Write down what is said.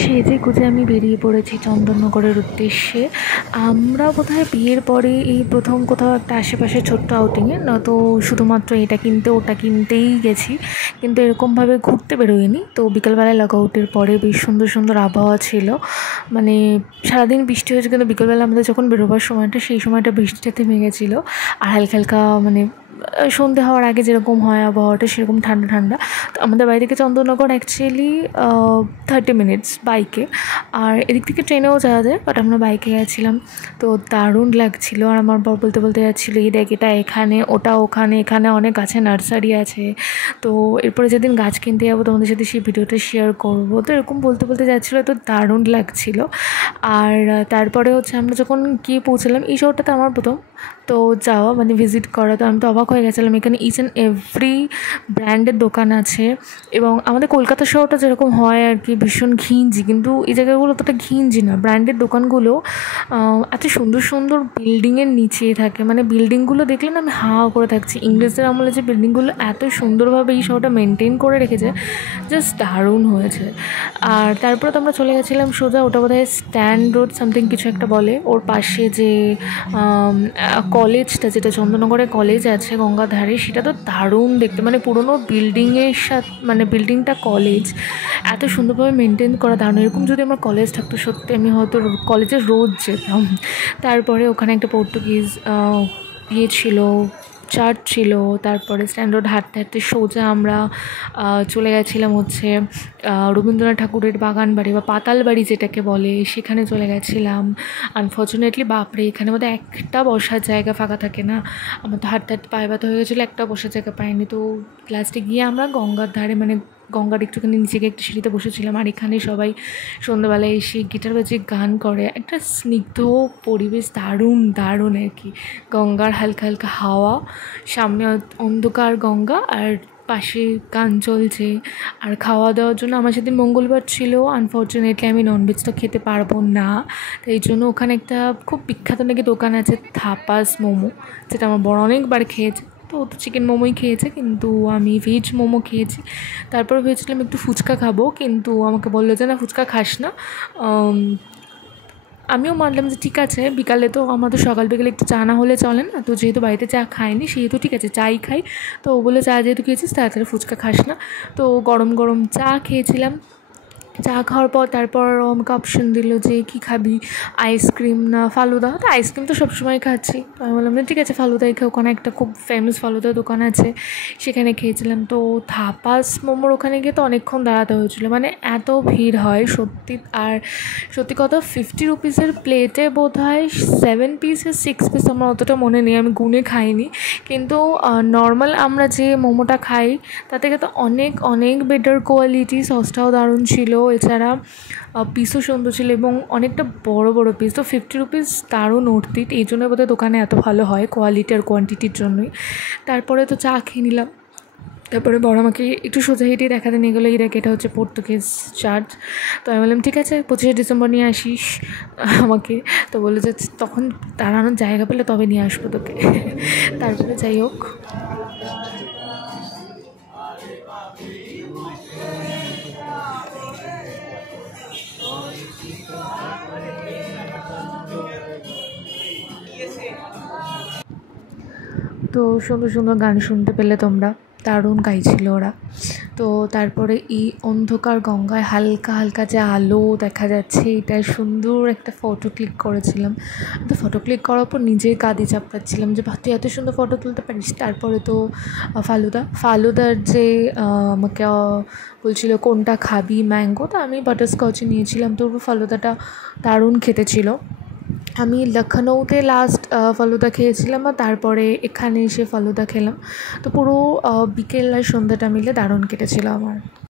সেজে গুজে আমি বেরিয়ে পড়েছি চন্দননগরের উদ্দেশ্যে। আমরা বোধহয় বিয়ের পরে এই প্রথম কোথাও একটা আশেপাশে ছোট্ট আউটিংয়ে, নয়তো শুধুমাত্র এটা কিনতে ওটা কিনতেই গেছি, কিন্তু এরকমভাবে ঘুরতে বেরোয়নি। তো বিকেলবেলায় লগআউটের পরে বেশ সুন্দর সুন্দর আবহাওয়া ছিল, মানে সারাদিন বৃষ্টি হয়েছে, কিন্তু বিকেলবেলা আমাদের যখন বেরোবার সময়টা, সেই সময়টা বৃষ্টিটা থেমে গেছিলো। আর হালকা হালকা মানে সন্ধে হওয়ার আগে যেরকম হয় আবহাওয়াটা, সেরকম ঠান্ডা ঠান্ডা। তো আমাদের বাড়ি থেকে চন্দননগর অ্যাকচুয়ালি 30 মিনিটস বাইকে, আর এদিক থেকে ট্রেনেও যাওয়া যায়, বাট আমরা বাইকে গেছিলাম। তো দারুণ লাগছিলো। আর আমার বর বলতে বলতে যাচ্ছিলো, এই দেখ এটা এখানে, ওটা ওখানে, এখানে অনেক গাছের নার্সারি আছে। তো এরপরে যেদিন গাছ কিনতে যাবো তোমাদের সাথে সেই ভিডিওটা শেয়ার করবো। তো এরকম বলতে বলতে যাচ্ছিলো, তো দারুণ লাগছিলো। আর তারপরে হচ্ছে আমরা যখন গিয়ে পৌঁছালাম, এই শহরটাতে আমার প্রথম তো যাওয়া, মানে ভিজিট করা। তো আমি তো অবাক হয়ে গেছিলাম, এখানে ইচ অ্যান্ড এভরি ব্র্যান্ডের দোকান আছে। এবং আমাদের কলকাতা শহরটা যেরকম হয় আর কি, ভীষণ ঘিঞ্জি, কিন্তু এই জায়গাগুলো অতটা ঘিঞ্জি না। ব্র্যান্ডের দোকানগুলো এত সুন্দর সুন্দর বিল্ডিংয়ের নিচে থাকে, মানে বিল্ডিংগুলো দেখলে না আমি হাঁ করে থাকছি। ইংরেজদের আমলে যে বিল্ডিংগুলো এত সুন্দরভাবে এই শহরটা মেনটেন করে রেখেছে, জাস্ট দারুণ হয়েছে। আর তারপরে তো আমরা চলে গেছিলাম সোজা, ওটা বোধহয় স্ট্যান্ড রোড সামথিং কিছু একটা বলে, ওর পাশে যে কলেজটা, যেটা চন্দননগরে কলেজ আছে গঙ্গার ধারে, সেটা তো দারুণ দেখতে, মানে পুরোনো বিল্ডিংয়ের সাথে, মানে বিল্ডিংটা কলেজ, এত সুন্দরভাবে মেনটেন করা দারুণ। এরকম যদি আমার কলেজ থাকতো, সত্যি আমি হয়তো কলেজে রোজ যেতাম। তারপরে ওখানে একটা পর্তুগিজ ইয়ে ছিল, চার্চ ছিল। তারপরে স্ট্যান্ড রোড হাঁটতে হাঁটতে সোজা আমরা চলে গেছিলাম হচ্ছে রবীন্দ্রনাথ ঠাকুরের বাগান বাড়ি বা পাতাল বাড়ি যেটাকে বলে, সেখানে চলে গেছিলাম। আনফর্চুনেটলি বাপরে, এখানে মধ্যে একটা বসার জায়গা ফাঁকা থাকে না। আমার তো হাঁটতে হাঁটতে পায়ে ব্যথা হয়ে গেছিলো, একটা বসার জায়গা পাইনি। তো লাস্টে গিয়ে আমরা গঙ্গার ধারে, মানে গঙ্গার একটুখানি নিচে গিয়ে একটা সিঁড়িতে বসেছিলাম। আর এখানে সবাই সন্ধ্যাবেলায় এসে গিটার বাজিয়ে গান করে, একটা স্নিগ্ধ পরিবেশ, দারুণ দারুণ আর কি। গঙ্গার হালকা হালকা হাওয়া, সামনে অন্ধকার গঙ্গা, আর পাশে গান চলছে। আর খাওয়া দাওয়ার জন্য আমার সেদিন মঙ্গলবার ছিল, আনফর্চুনেটলি আমি ননভেজ তো খেতে পারবো না। তাই জন্য ওখানে একটা খুব বিখ্যাত নাকি দোকান আছে, থাপাস মোমো, যেটা আমার বড় অনেকবার খেয়েছে। তো ও তো চিকেন মোমোই খেয়েছে, কিন্তু আমি ভেজ মোমো খেয়েছি। তারপর ভেবেছিলাম একটু ফুচকা খাবো, কিন্তু আমাকে বললো যে না, ফুচকা খাস না। আমিও মানলাম যে ঠিক আছে, বিকালে তো আমাদের সকাল বিকালে একটু চা না হলে চলে না। তো যেহেতু বাড়িতে চা খাইনি, সেহেতু ঠিক আছে চাই খাই। তো ও বলে চা যেহেতু খেয়েছিস, তাড়াতাড়ি ফুচকা খাস না। তো গরম গরম চা খেয়েছিলাম। চা খাওয়ার পর তারপর আমাকে অপশন দিল যে কী খাবি, আইসক্রিম না ফালুদা। তো আইসক্রিম তো সবসময় খাচ্ছি, তো আমি বললাম ঠিক আছে ফালুদাই খাই। ওখানে একটা খুব ফেমাস ফালুদার দোকান আছে, সেখানে খেয়েছিলাম। তো থাপাস মোমোর ওখানে গিয়ে তো অনেকক্ষণ দাঁড়াতে হয়েছিলো, মানে এত ভিড় হয় সত্যি। আর সত্যি কথা, 50 রুপিসের প্লেটে বোধ হয় 7 পিস 6 পিস, আমার অতটা মনে নেই, আমি গুনে খাইনি। কিন্তু নর্মাল আমরা যে মোমোটা খাই, তার থেকে তো অনেক অনেক বেটার কোয়ালিটি, সসটাও দারুণ ছিল, এছাড়া পিসও সুন্দর ছিল এবং অনেকটা বড় বড় পিস। তো 50 রুপিস দারুণ অর্থিত, এই জন্য বোধহয় দোকানে এত ভালো হয়, কোয়ালিটি আর কোয়ান্টিটির জন্যই। তারপরে তো চা খেয়ে নিলাম। তারপরে বড় আমাকে একটু সোজা হেঁটেই দেখাতে নিয়ে গেলো, এই দেখ এটা হচ্ছে পর্তুগিজ চার্চ। তো আমি বললাম ঠিক আছে 25শে ডিসেম্বর নিয়ে আসিস আমাকে। তো বললো যে তখন দাঁড়ানোর জায়গা পেলে তবে নিয়ে আসবো তোকে। তারপরে যাই হোক, তো সুন্দর সুন্দর গান শুনতে পেলে তোমরা, দারুণ গাইছিল ওরা। তো তারপরে এই অন্ধকার গঙ্গায় হালকা হালকা যে আলো দেখা যাচ্ছে, এটাই সুন্দর একটা ফটো ক্লিক করেছিলাম। তো ফটো ক্লিক করার পর নিজেই কাঁদি চাপড়াচ্ছিলাম যে তুই এত সুন্দর ফটো তুলতে পারিস। তারপরে তো ফালুদার যে আমাকে বলছিল কোনটা খাবি, ম্যাঙ্গো, তো আমি বাটারস্কচই নিয়েছিলাম। তো ফালুদাটা দারুণ খেতে ছিল। আমি লখনৌতে লাস্ট ফালুদা খেয়েছিলাম, আর তারপরে এখানে এসে ফালুদা খেলাম। তো পুরো বিকেল আর সন্ধ্যাটা মিলে দারুণ কেটেছিল আমার।